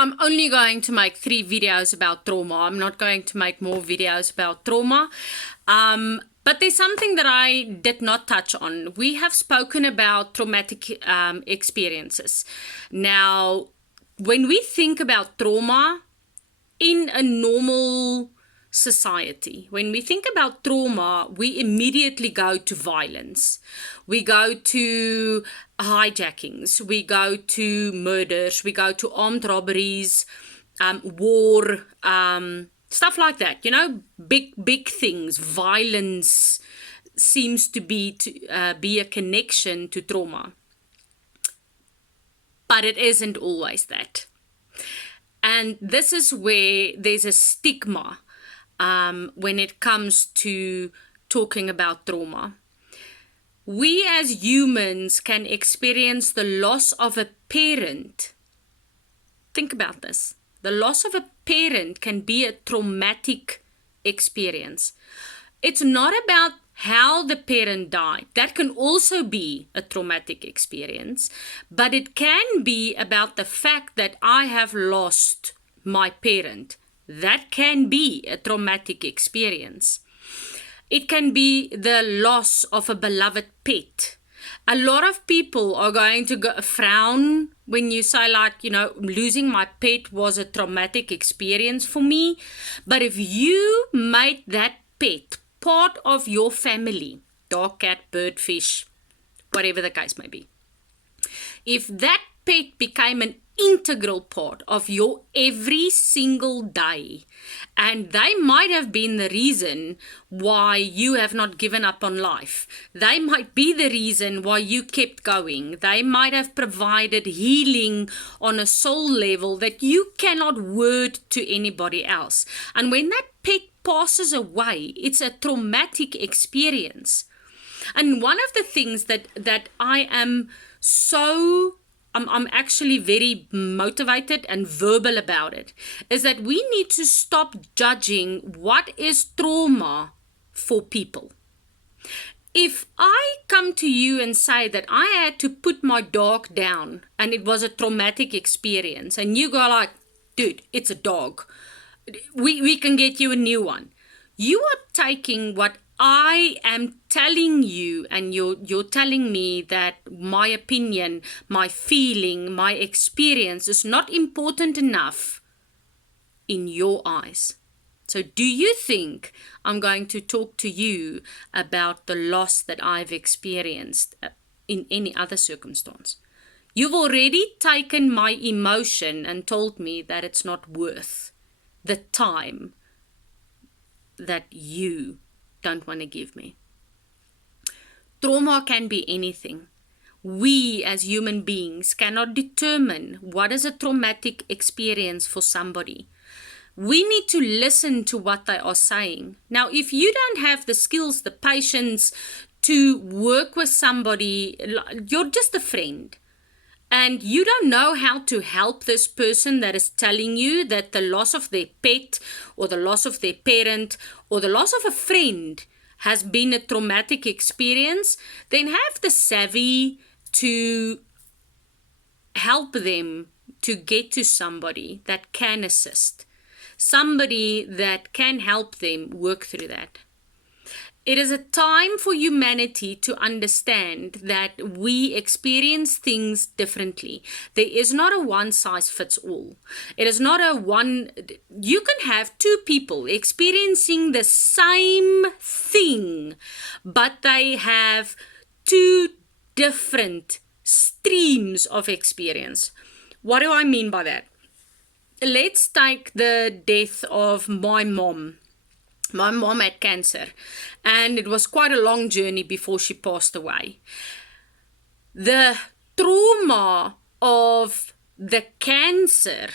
I'm only going to make 3 videos about trauma. I'm not going to make more videos about trauma. But there's something that I did not touch on. We have spoken about traumatic experiences. Now, when we think about trauma in a normal society, when we think about trauma, we immediately go to violence. We go to hijackings, we go to murders, we go to armed robberies, war, stuff like that. You know, big things. Violence seems to be a connection to trauma, but it isn't always that. And this is where there's a stigma when it comes to talking about trauma. We as humans can experience the loss of a parent. Think about this. The loss of a parent can be a traumatic experience. It's not about how the parent died. That can also be a traumatic experience, but it can be about the fact that I have lost my parent. That can be a traumatic experience. It can be the loss of a beloved pet. A lot of people are going to frown when you say, like, you know, losing my pet was a traumatic experience for me. But if you made that pet part of your family, dog, cat, bird, fish, whatever the case may be, if that pet became an integral part of your every single day, and they might have been the reason why you have not given up on life, they might be the reason why you kept going, they might have provided healing on a soul level that you cannot word to anybody else. And when that pet passes away, it's a traumatic experience. And one of the things that I am I'm actually very motivated and verbal about it, is that we need to stop judging what is trauma for people. If I come to you and say that I had to put my dog down and it was a traumatic experience, and you go like, dude, it's a dog, we can get you a new one. You are taking what I am telling you, and you're telling me that my opinion, my feeling, my experience is not important enough in your eyes. So do you think I'm going to talk to you about the loss that I've experienced in any other circumstance? You've already taken my emotion and told me that it's not worth the time that you don't want to give me. Trauma can be anything. We as human beings cannot determine what is a traumatic experience for somebody. We need to listen to what they are saying. Now, if you don't have the skills, the patience to work with somebody, you're just a friend, and you don't know how to help this person that is telling you that the loss of their pet or the loss of their parent or the loss of a friend has been a traumatic experience, then have the savvy to help them to get to somebody that can assist, somebody that can help them work through that. It is a time for humanity to understand that we experience things differently. There is not a one size fits all. It is not a one. You can have two people experiencing the same thing, but they have two different streams of experience. What do I mean by that? Let's take the death of my mom. My mom had cancer, and it was quite a long journey before she passed away. The trauma of the cancer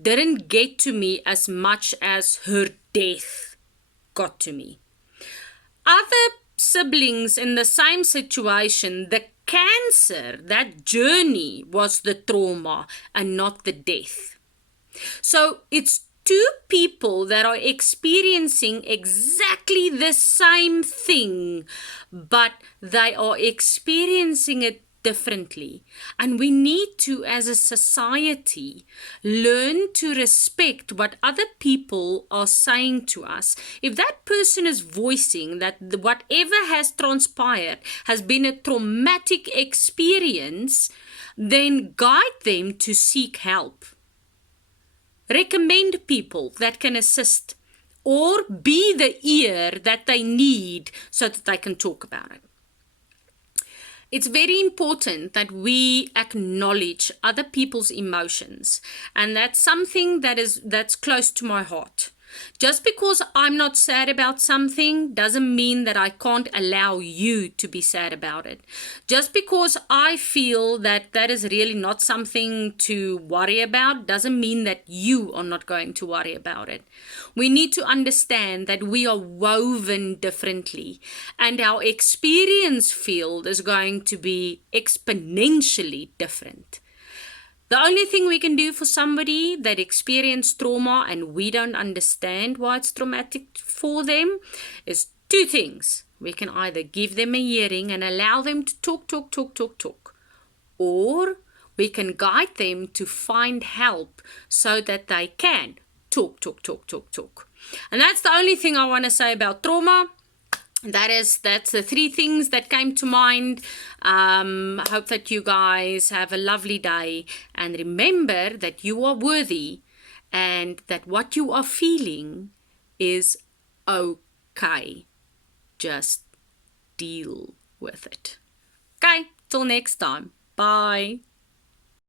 didn't get to me as much as her death got to me. Other siblings in the same situation, the cancer, that journey was the trauma and not the death. So it's two people that are experiencing exactly the same thing, but they are experiencing it differently. And we need to, as a society, learn to respect what other people are saying to us. If that person is voicing that whatever has transpired has been a traumatic experience, then guide them to seek help. Recommend people that can assist, or be the ear that they need so that they can talk about it. It's very important that we acknowledge other people's emotions, and that's something that's close to my heart. Just because I'm not sad about something doesn't mean that I can't allow you to be sad about it. Just because I feel that that is really not something to worry about doesn't mean that you are not going to worry about it. We need to understand that we are woven differently, and our experience field is going to be exponentially different. The only thing we can do for somebody that experienced trauma and we don't understand why it's traumatic for them is two things. We can either give them a hearing and allow them to talk, or we can guide them to find help so that they can talk. And that's the only thing I want to say about trauma. That's the three things that came to mind. I hope that you guys have a lovely day, and remember that you are worthy and that what you are feeling is okay. Just deal with it. Okay, till next time. Bye.